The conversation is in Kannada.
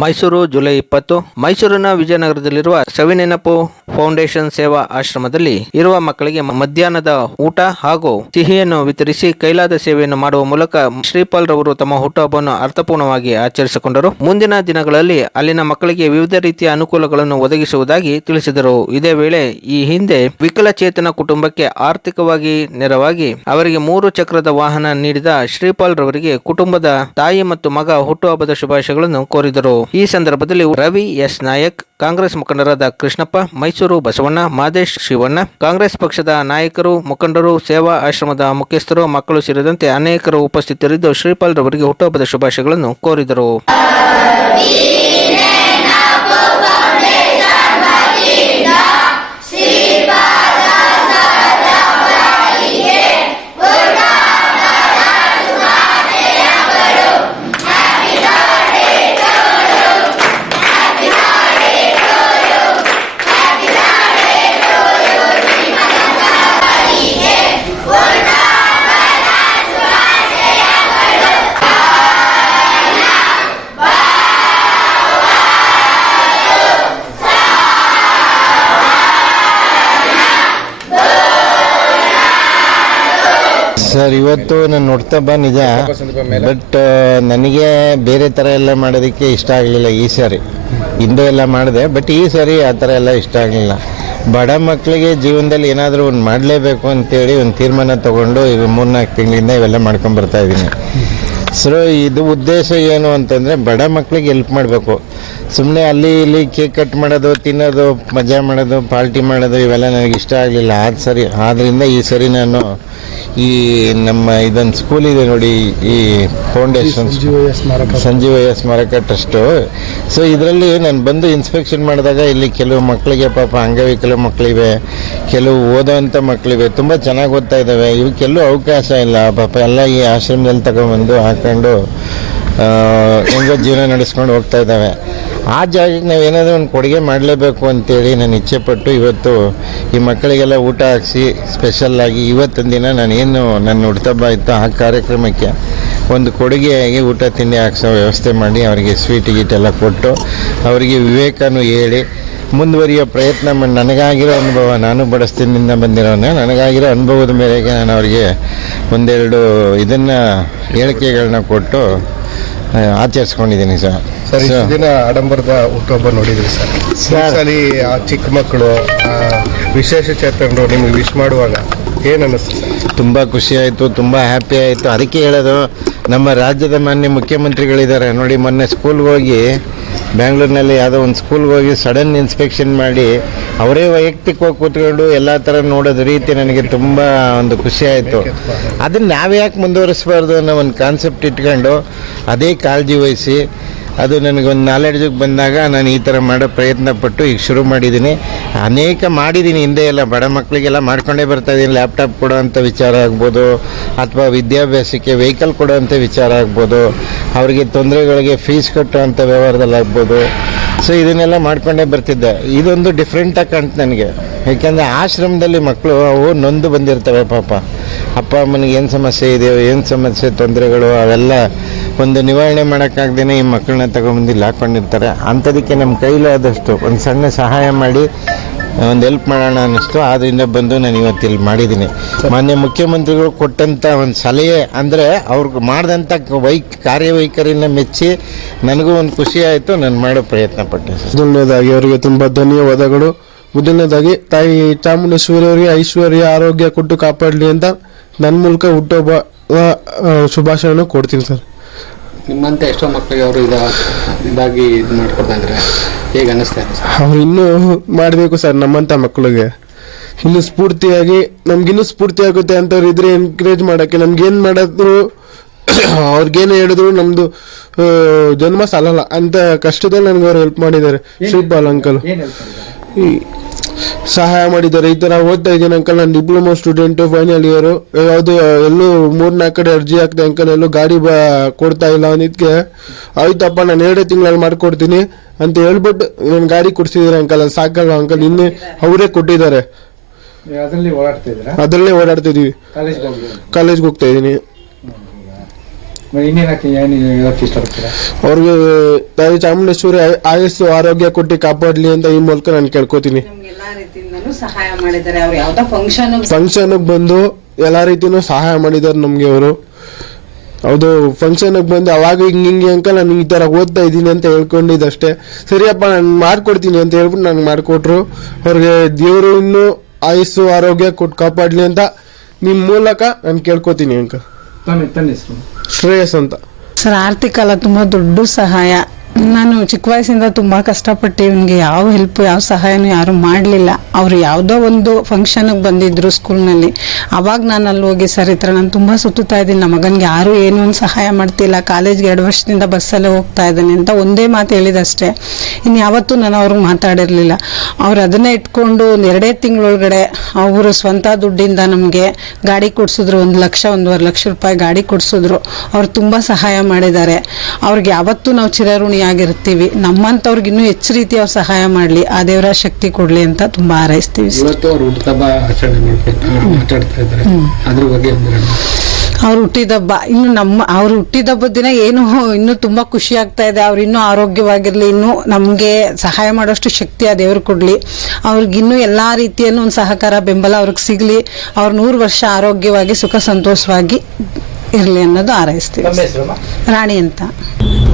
ಮೈಸೂರು ಜುಲೈ ಇಪ್ಪತ್ತು. ಮೈಸೂರಿನ ವಿಜಯನಗರದಲ್ಲಿರುವ ಸವಿನೆನಪು ಫೌಂಡೇಶನ್ ಸೇವಾ ಆಶ್ರಮದಲ್ಲಿ ಇರುವ ಮಕ್ಕಳಿಗೆ ಮಧ್ಯಾಹ್ನದ ಊಟ ಹಾಗೂ ಸಿಹಿಯನ್ನು ವಿತರಿಸಿ ಕೈಲಾದ ಸೇವೆಯನ್ನು ಮಾಡುವ ಮೂಲಕ ಶ್ರೀಪಾಲ್ ರವರು ತಮ್ಮ ಹುಟ್ಟುಹಬ್ಬವನ್ನು ಅರ್ಥಪೂರ್ಣವಾಗಿ ಆಚರಿಸಿಕೊಂಡರು. ಮುಂದಿನ ದಿನಗಳಲ್ಲಿ ಅಲ್ಲಿನ ಮಕ್ಕಳಿಗೆ ವಿವಿಧ ರೀತಿಯ ಅನುಕೂಲಗಳನ್ನು ಒದಗಿಸುವುದಾಗಿ ತಿಳಿಸಿದರು. ಇದೇ ವೇಳೆ ಈ ಹಿಂದೆ ವಿಕಲಚೇತನ ಕುಟುಂಬಕ್ಕೆ ಆರ್ಥಿಕವಾಗಿ ನೆರವಾಗಿ ಅವರಿಗೆ ಮೂರು ಚಕ್ರದ ವಾಹನ ನೀಡಿದ ಶ್ರೀಪಾಲ್ ರವರಿಗೆ ಕುಟುಂಬದ ತಾಯಿ ಮತ್ತು ಮಗ ಹುಟ್ಟುಹಬ್ಬದ ಶುಭಾಶಯಗಳನ್ನು ಕೋರಿದರು. ಈ ಸಂದರ್ಭದಲ್ಲಿ ರವಿ, ಎಸ್. ನಾಯಕ್, ಕಾಂಗ್ರೆಸ್ ಮುಖಂಡರಾದ ಕೃಷ್ಣಪ್ಪ, ಮೈಸೂರು ಬಸವಣ್ಣ, ಮಾದೇಶ್ ಶಿವಣ್ಣ, ಕಾಂಗ್ರೆಸ್ ಪಕ್ಷದ ನಾಯಕರು, ಮುಖಂಡರು, ಸೇವಾ ಆಶ್ರಮದ ಮುಖ್ಯಸ್ಥರು, ಮಕ್ಕಳು ಸೇರಿದಂತೆ ಅನೇಕರು ಉಪಸ್ಥಿತರಿದ್ದು ಶ್ರೀಪಾಲ್ ರವರಿಗೆ ಹುಟ್ಟುಹಬ್ಬದ ಶುಭಾಶಯಗಳನ್ನು ಕೋರಿದರು. ಸರ್, ಇವತ್ತು ನಾನು ನೋಡ್ತಾ ಬಾ ನಿಜ ಬಟ್ ನನಗೆ ಬೇರೆ ಥರ ಎಲ್ಲ ಮಾಡೋದಕ್ಕೆ ಇಷ್ಟ ಆಗಲಿಲ್ಲ ಈ ಸಾರಿ. ಹಿಂದೆ ಎಲ್ಲ ಮಾಡಿದೆ, ಬಟ್ ಈ ಸಾರಿ ಆ ಥರ ಎಲ್ಲ ಇಷ್ಟ ಆಗಲಿಲ್ಲ. ಬಡ ಮಕ್ಕಳಿಗೆ ಜೀವನದಲ್ಲಿ ಏನಾದರೂ ಒಂದು ಮಾಡಲೇಬೇಕು ಅಂತೇಳಿ ಒಂದು ತೀರ್ಮಾನ ತೊಗೊಂಡು ಈಗ ಮೂರ್ನಾಲ್ಕು ತಿಂಗಳಿಂದ ಇವೆಲ್ಲ ಮಾಡ್ಕೊಂಡು ಬರ್ತಾ ಇದ್ದೀನಿ. ಸೊ ಇದು ಉದ್ದೇಶ ಏನು ಅಂತಂದರೆ ಬಡ ಮಕ್ಕಳಿಗೆ ಹೆಲ್ಪ್ ಮಾಡಬೇಕು. ಸುಮ್ಮನೆ ಅಲ್ಲಿ ಇಲ್ಲಿ ಕೇಕ್ ಕಟ್ ಮಾಡೋದು, ತಿನ್ನೋದು, ಮಜಾ ಮಾಡೋದು ಪಾರ್ಟಿ ಮಾಡೋದು ಇವೆಲ್ಲ ನನಗೆ ಇಷ್ಟ ಆಗಲಿಲ್ಲ. ಆದ ಸರಿ ಆದ್ದರಿಂದ ಈ ಸರಿ ನಾನು ಈ ನಮ್ಮ ಇದೊಂದು ಸ್ಕೂಲ್ ಇದೆ ನೋಡಿ ಈ ಫೌಂಡೇಶನ್ ಸಂಜೀವಯ್ಯ ಸ್ಮಾರಕ ಟ್ರಸ್ಟು. ಸೊ ಇದರಲ್ಲಿ ನಾನು ಬಂದು ಇನ್ಸ್ಪೆಕ್ಷನ್ ಮಾಡಿದಾಗ ಇಲ್ಲಿ ಕೆಲವು ಮಕ್ಕಳಿಗೆ ಪಾಪ ಅಂಗವಿಕಲ ಮಕ್ಕಳಿವೆ ಕೆಲವು ಓದೋವಂಥ ಮಕ್ಕಳಿವೆ ತುಂಬ ಚೆನ್ನಾಗಿ ಓದ್ತಾ ಇದ್ದಾವೆ ಇವಕ್ಕೆಲ್ಲೂ ಅವಕಾಶ ಇಲ್ಲ. ಪಾಪ ಎಲ್ಲ ಈ ಆಶ್ರಮದಲ್ಲಿ ತಗೊಂಡ್ಬಂದು ಹಾಕೊಂಡು ಹೆಂಗೋ ಜೀವನ ನಡೆಸ್ಕೊಂಡು ಹೋಗ್ತಾ ಇದ್ದಾವೆ ಆ ಜಾಗಕ್ಕೆ ನಾವು ಏನಾದರೂ ಒಂದು ಕೊಡುಗೆ ಮಾಡಲೇಬೇಕು ಅಂತೇಳಿ ನಾನು ಇಚ್ಛೆಪಟ್ಟು ಇವತ್ತು ಈ ಮಕ್ಕಳಿಗೆಲ್ಲ ಊಟ ಹಾಕ್ಸಿ ಸ್ಪೆಷಲ್ಲಾಗಿ ಇವತ್ತಿನ ದಿನ ನಾನು ಏನು ನನ್ನ ಹುಡ್ತಬ್ಬ ಇತ್ತು ಆ ಕಾರ್ಯಕ್ರಮಕ್ಕೆ ಒಂದು ಕೊಡುಗೆಯಾಗಿ ಊಟ, ತಿಂಡಿ ಹಾಕ್ಸೋ ವ್ಯವಸ್ಥೆ ಮಾಡಿ ಅವರಿಗೆ ಸ್ವೀಟ್ ಗೀಟ್ ಎಲ್ಲ ಕೊಟ್ಟು ಅವರಿಗೆ ವಿವೇಕನೂ ಹೇಳಿ ಮುಂದುವರಿಯೋ ಪ್ರಯತ್ನ ಮಾಡಿ ನನಗಾಗಿರೋ ಅನುಭವ ನಾನು ಬಡಸ್ತಿನಿಂದ ಬಂದಿರೋನೆ. ನನಗಾಗಿರೋ ಅನುಭವದ ಮೇರೆಗೆ ನಾನು ಅವರಿಗೆ ಒಂದೆರಡು ಇದನ್ನು ಹೇಳಿಕೆಗಳನ್ನ ಕೊಟ್ಟು ಆಚರಿಸ್ಕೊಂಡಿದ್ದೀನಿ ಸರ್. ಸರ್ ಇಷ್ಟು ದಿನ ಆಡಂಬರದ ಹುಟ್ಟುಹಬ್ಬ ನೋಡಿದ್ರಿ ಸರ್. ಸರಿ. ಆ ಚಿಕ್ಕ ಮಕ್ಕಳು ಆ ವಿಶೇಷ ಚೇತನರು ನಿಮ್ಗೆ ವಿಶ್ ಮಾಡುವಾಗ ಏನು ಅನ್ನಿಸ್ತು ಸರ್? ತುಂಬ ಖುಷಿ ಆಯಿತು ತುಂಬ ಹ್ಯಾಪಿ ಆಯಿತು. ಅದಕ್ಕೆ ಹೇಳೋದು ನಮ್ಮ ರಾಜ್ಯದ ಮಾನ್ಯ ಮುಖ್ಯಮಂತ್ರಿಗಳಿದ್ದಾರೆ. ನೋಡಿ ಮೊನ್ನೆ ಸ್ಕೂಲ್ಗೆ ಹೋಗಿ ಬ್ಯಾಂಗ್ಳೂರಿನಲ್ಲಿ ಯಾವುದೋ ಒಂದು ಸ್ಕೂಲ್ಗೆ ಹೋಗಿ ಸಡನ್ ಇನ್ಸ್ಪೆಕ್ಷನ್ ಮಾಡಿ ಅವರೇ ವೈಯಕ್ತಿಕವಾಗಿ ಕೂತ್ಕೊಂಡು ಎಲ್ಲ ಥರ ನೋಡೋದು ರೀತಿ ನನಗೆ ತುಂಬ ಒಂದು ಖುಷಿ ಆಯಿತು. ಅದನ್ನು ನಾವ್ಯಾಕೆ ಮುಂದುವರಿಸಬಾರ್ದು ಅನ್ನೋ ಒಂದು ಕಾನ್ಸೆಪ್ಟ್ ಇಟ್ಕೊಂಡು ಅದೇ ಕಾಳಜಿ ವಹಿಸಿ ಅದು ನನಗೊಂದು ನಾಲೆಡ್ಜಿಗೆ ಬಂದಾಗ ನಾನು ಈ ಥರ ಮಾಡೋ ಪ್ರಯತ್ನ ಪಟ್ಟು ಈಗ ಶುರು ಮಾಡಿದ್ದೀನಿ. ಅನೇಕ ಮಾಡಿದ್ದೀನಿ, ಹಿಂದೆ ಎಲ್ಲ ಬಡ ಮಕ್ಕಳಿಗೆಲ್ಲ ಮಾಡ್ಕೊಂಡೇ ಬರ್ತಾ ಇದ್ದೀನಿ. ಲ್ಯಾಪ್ಟಾಪ್ ಕೊಡೋವಂಥ ವಿಚಾರ ಆಗ್ಬೋದು, ಅಥವಾ ವಿದ್ಯಾಭ್ಯಾಸಕ್ಕೆ ವೆಹಿಕಲ್ ಕೊಡೋವಂಥ ವಿಚಾರ ಆಗ್ಬೋದು, ಅವರಿಗೆ ತೊಂದರೆಗಳಿಗೆ ಫೀಸ್ ಕಟ್ಟುವಂಥ ವ್ಯವಹಾರದಲ್ಲಿ ಆಗ್ಬೋದು. ಸೊ ಇದನ್ನೆಲ್ಲ ಮಾಡ್ಕೊಂಡೇ ಬರ್ತಿದ್ದೆ. ಇದೊಂದು ಡಿಫ್ರೆಂಟಾಗಿ ಕಾಣ್ತು ನನಗೆ. ಯಾಕೆಂದರೆ ಆಶ್ರಮದಲ್ಲಿ ಮಕ್ಕಳು, ಅವು ನೊಂದು ಬಂದಿರ್ತವೆ ಪಾಪ. ಅಪ್ಪ, ಅಮ್ಮನಿಗೆ ಏನು ಸಮಸ್ಯೆ ಇದೆಯೋ, ಏನು ಸಮಸ್ಯೆ, ತೊಂದರೆಗಳು, ಅವೆಲ್ಲ ಒಂದು ನಿವಾರಣೆ ಮಾಡೋಕ್ಕಾಗ್ದೇ ಈ ಮಕ್ಕಳನ್ನ ತಗೊಂಬಂದು ಇಲ್ಲಿ ಹಾಕ್ಕೊಂಡಿರ್ತಾರೆ ಅಂಥದಕ್ಕೆ ನಮ್ಮ ಕೈಲಾದಷ್ಟು ಒಂದು ಸಣ್ಣ ಸಹಾಯ ಮಾಡಿ, ಒಂದು ಹೆಲ್ಪ್ ಮಾಡೋಣ ಅನ್ನಿಸ್ತು. ಆದ್ದರಿಂದ ಬಂದು ನಾನು ಇವತ್ತು ಇಲ್ಲಿ ಮಾಡಿದ್ದೀನಿ. ಮಾನ್ಯ ಮುಖ್ಯಮಂತ್ರಿಗಳು ಕೊಟ್ಟಂಥ ಒಂದು ಸಲಹೆ ಅಂದರೆ ಅವ್ರಿಗೆ ಮಾಡಿದಂಥ ವೈ ಕಾರ್ಯವೈಖರಿನ ಮೆಚ್ಚಿ ನನಗೂ ಒಂದು ಖುಷಿ ಆಯಿತು. ನಾನು ಮಾಡೋ ಪ್ರಯತ್ನ ಪಟ್ಟೆ ಮೊದಲನೇದಾಗಿ ಅವರಿಗೆ ತುಂಬ ಧನ್ಯವಾದಗಳು. ಮೊದಲನೇದಾಗಿ ತಾಯಿ ಚಾಮುಂಡೇಶ್ವರಿ ಅವರಿಗೆ ಐಶ್ವರ್ಯ ಆರೋಗ್ಯ ಕೊಟ್ಟು ಕಾಪಾಡಲಿ ಅಂತ ನನ್ನ ಮೂಲಕ ಹುಟ್ಟುಹಬ್ಬ ಶುಭಾಶಯನ ಕೊಡ್ತೀನಿ ಸರ್. ನಿಮ್ಮಂತೆ ಎಷ್ಟೋ ಮಕ್ಕಳಿಗೆ ಅವರು ಇದ ಇದಾಗಿ ಇದು ಮಾಡ್ಕೊಡ್ತಾ ಇದ್ರೆ. ಹೇಗೆ ಅನ್ನಿಸ್ತಾ ಇದೆ? ಸರ್ ಅವ್ರು ಇನ್ನೂ ಮಾಡಬೇಕು ಸರ್ ನಮ್ಮಂಥ ಮಕ್ಕಳಿಗೆ ಇನ್ನು ಸ್ಫೂರ್ತಿಯಾಗಿ ನಮ್ಗಿನ್ನೂ ಸ್ಫೂರ್ತಿ ಆಗುತ್ತೆ ಅಂತವ್ರು ಇದ್ರೆ ಎನ್ಕರೇಜ್ ಮಾಡೋಕ್ಕೆ. ನಮ್ಗೇನು ಮಾಡಿದ್ರು ಅವ್ರಿಗೇನು ಹೇಳಿದ್ರು ನಮ್ಮದು ಜನ್ಮ ಸಾಲಲ್ಲ. ಅಂತ ಕಷ್ಟದಲ್ಲಿ ನನಗೆ ಅವ್ರು ಹೆಲ್ಪ್ ಮಾಡಿದ್ದಾರೆ. ಶ್ರೀಪಾಲ್ ಅಂಕಲ್. ಈ ಸಹಾಯ ಮಾಡಿದ್ದಾರೆ ಈ ತರ ಓದ್ತಾ ಇದ್ದೀನಿ ಅಂಕಲ್. ನಾನು ಡಿಪ್ಲೊಮಾ ಸ್ಟೂಡೆಂಟ್ ಫೈನಲ್ ಇಯರ್ ಯಾವುದು ಎಲ್ಲೂ ಮೂರ್ನಾಲ್ಕು ಕಡೆ ಅರ್ಜಿ ಹಾಕ್ದೆ ಅಂಕಲ್ ಎಲ್ಲೂ ಗಾಡಿ ಬ ಕೊಡ್ತಾ ಇಲ್ಲ ಅನ್ನಿದ್ಕೆ ಆಯ್ತಪ್ಪ ನಾನು ಎರಡೇ ತಿಂಗಳಲ್ಲಿ ಮಾಡ್ಕೊಡ್ತೀನಿ ಅಂತ ಹೇಳ್ಬಿಟ್ಟು ನನ್ನ ಗಾಡಿ ಕೊಡ್ಸಿದಾರೆ ಅಂಕಲ್ ಅದು ಸಾಕಲ್ಲ ಅಂಕಲ್? ಇನ್ನೇ ಅವರೇ ಕೊಟ್ಟಿದ್ದಾರೆ. ಅದರಲ್ಲಿ ಓಡಾಡ್ತಾ ಇದ್ದೀರಾ? ಅದರಲ್ಲೇ ಓಡಾಡ್ತಾ ಇದೀವಿ ಕಾಲೇಜ್ಗೆ ಕಾಲೇಜ್ಗೆ ಹೋಗ್ತಾ ಇದ್ದೀನಿ. ಅವ್ರಿಗೆ ತಾಯಿ ಚಾಮುಂಡೇಶ್ವರಿ ಆಯ್- ಆಯಸ್ಸು ಆರೋಗ್ಯ ಕೊಟ್ಟು ಕಾಪಾಡಲಿ ಅಂತ ಈ ಮೂಲಕ ನಾನು ಕೇಳ್ಕೊತೀನಿ. ಎಲ್ಲಾ ರೀತಿಯಿಂದನೂ ಸಹಾಯ ಮಾಡಿದ್ದಾರೆ. ಅವ್ರು ಯಾವ್ದೋ ಫಂಕ್ಷನ್ ಫಂಕ್ಷನ್ಗೆ ಬಂದು ಎಲ್ಲ ರೀತಿನೂ ಸಹಾಯ ಮಾಡಿದ್ದಾರೆ ನಮಗೆ ಅವರು. ಹೌದು ಫಂಕ್ಷನ್ ಬಂದು ಅವಾಗ ಹಿಂಗೆ ಹಿಂಗೆ ಅಂಕಲ್ ನಾನು ಈ ಥರ ಓದ್ತಾ ಇದ್ದೀನಿ ಅಂತ ಹೇಳ್ಕೊಂಡಿದ್ದಷ್ಟೇ ಸರಿಯಪ್ಪ ನಾನು ಮಾಡ್ಕೊಡ್ತೀನಿ ಅಂತ ಹೇಳ್ಬಿಟ್ಟು ನನಗೆ ಮಾಡಿಕೊಟ್ರು. ಅವ್ರಿಗೆ ದೇವರು ಇನ್ನೂ ಆಯಸ್ಸು ಆರೋಗ್ಯ ಕೊಟ್ಟು ಕಾಪಾಡಲಿ ಅಂತ ನಿಮ್ಮ ಮೂಲಕ ನಾನು ಕೇಳ್ಕೊತೀನಿ ಅಂಕಲ್ ತನ್ನಿ ತನ್ನಿ ಶ್ರೇಯಸ್ ಅಂತ. ಸರ್ ಆರ್ಥಿಕ ಅಲ್ಲ ತುಂಬಾ ದೊಡ್ಡ ಸಹಾಯ. ನಾನು ಚಿಕ್ಕ ವಯಸ್ಸಿಂದ ತುಂಬಾ ಕಷ್ಟಪಟ್ಟು ಇವನಿಗೆ ಯಾವ ಹೆಲ್ಪ್ ಯಾವ ಸಹಾಯನೂ ಯಾರು ಮಾಡಲಿಲ್ಲ. ಅವರು ಯಾವುದೋ ಒಂದು ಫಂಕ್ಷನ್ಗೆ ಬಂದಿದ್ರು ಸ್ಕೂಲ್ನಲ್ಲಿ ಅವಾಗ ನಾನು ಅಲ್ಲಿ ಹೋಗಿ, ಸರ್ ಥರ ನಾನು ತುಂಬ ಸುತ್ತುತ್ತಾ ಇದ್ದೀನಿ. ನಮ್ಮ ಮಗನಿಗೆ ಯಾರು ಏನೂ ಒಂದು ಸಹಾಯ ಮಾಡ್ತಿಲ್ಲ. ಕಾಲೇಜ್ಗೆ ಎರಡು ವರ್ಷದಿಂದ ಬಸ್ಸಲ್ಲೇ ಹೋಗ್ತಾ ಇದ್ದಾನೆ. ಅಂತ ಒಂದೇ ಮಾತು ಹೇಳಿದಷ್ಟೇ. ಇನ್ನು ಯಾವತ್ತೂ ನಾನು ಅವ್ರಿಗೆ ಮಾತಾಡಿರಲಿಲ್ಲ. ಅವ್ರು ಅದನ್ನೇ ಇಟ್ಕೊಂಡು ಒಂದು ಎರಡೇ ತಿಂಗಳೊಳಗಡೆ ಅವರು ಸ್ವಂತ ದುಡ್ಡಿಂದ ನಮಗೆ ಗಾಡಿ ಕೊಡಿಸಿದ್ರು. ಒಂದು ಲಕ್ಷ, ಒಂದೂವರೆ ಲಕ್ಷ ರೂಪಾಯಿ ಗಾಡಿ ಕೊಡಿಸಿದ್ರು. ಅವ್ರು ತುಂಬ ಸಹಾಯ ಮಾಡಿದ್ದಾರೆ. ಅವ್ರಿಗೆ ಯಾವತ್ತೂ ನಾವು ಚಿರಋಣಿಯಾಗಿರ್ತೀವಿ ನಮ್ಮಂಥವ್ರಿಗೆ ಇನ್ನೂ ಹೆಚ್ಚು ರೀತಿ ಅವ್ರು ಸಹಾಯ ಮಾಡಲಿ ಆ ದೇವರ ಶಕ್ತಿ ಕೊಡಲಿ ಅಂತ ತುಂಬ ಹಾರೈಸ್ತೀವಿ ಇವತ್ತು ಅವ್ರು ಹುಟ್ಟುಹಬ್ಬ ಆಚರಣೆ ಮಾಡ್ಕೊಳ್ತಾ ಮಾತಾಡ್ತಾ ಇದ್ದಾರೆ. ಅದ್ರ ಬಗ್ಗೆ ಒಂದೆರಡು ಅವ್ರು ಹುಟ್ಟಿದಬ್ಬ ಇನ್ನು ನಮ್ಮ ಅವ್ರು ಹುಟ್ಟಿದಬ್ಬದ ದಿನ ಏನು ಇನ್ನೂ ತುಂಬಾ ಖುಷಿ ಆಗ್ತಾ ಇದೆ. ಅವ್ರು ಇನ್ನೂ ಆರೋಗ್ಯವಾಗಿರ್ಲಿ ಇನ್ನು ನಮಗೆ ಸಹಾಯ ಮಾಡೋಷ್ಟು ಶಕ್ತಿ ಆ ದೇವ್ರು ಕೊಡ್ಲಿ. ಅವ್ರಿಗಿನ್ನೂ ಎಲ್ಲ ಎಲ್ಲಾ ರೀತಿಯನ್ನು ಒಂದು ಸಹಕಾರ ಬೆಂಬಲ ಅವ್ರಿಗೆ ಸಿಗ್ಲಿ. ಅವ್ರು ನೂರು ವರ್ಷ ಆರೋಗ್ಯವಾಗಿ ಸುಖ ಸಂತೋಷವಾಗಿ ಇರಲಿ ಅನ್ನೋದು ಹಾರೈಸ್ತೀವಿ ರಾಣಿ ಅಂತ.